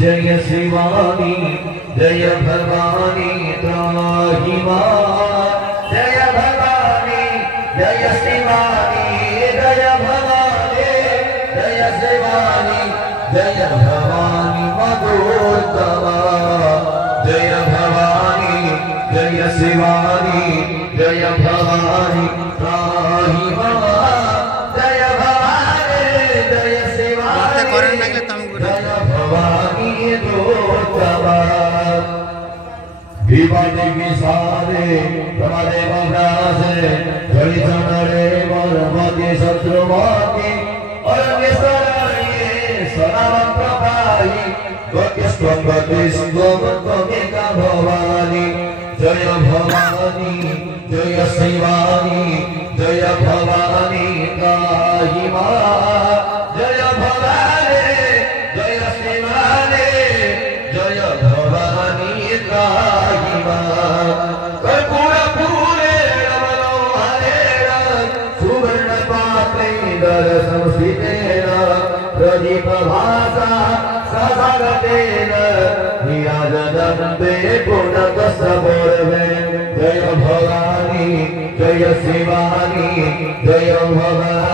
जय शिवानी जय भवानी त्राहि मां जय भवानी जय शिवानी जय भवानी जय शिवानी जय भवानी मधुतमा जय भवानी जय शिवानी जय भवानी त्राहि मां जय भवानी जय शिवानी जय भवानी मधुतमा विवादी विसारे प्रमादे बंगासे जड़ी चंदरे मरमती शत्रुमती और निसराये सनाम प्रभाई गतिस्त्वं गतिका भवानी जय भवानी जय शिवानी जय भवानी त्राहि मां जय भवानी जय शिवानी जय भवानी त्राहि मां कर्पूर पूरे मनोहरेण सुवर्ण पात्रे दर्शन स्थितेन प्रदीप भासा ससागतेन निराजनन्ते पूर्णकस्तभोर्वे जय भवानी जय शिवानी जय भवानी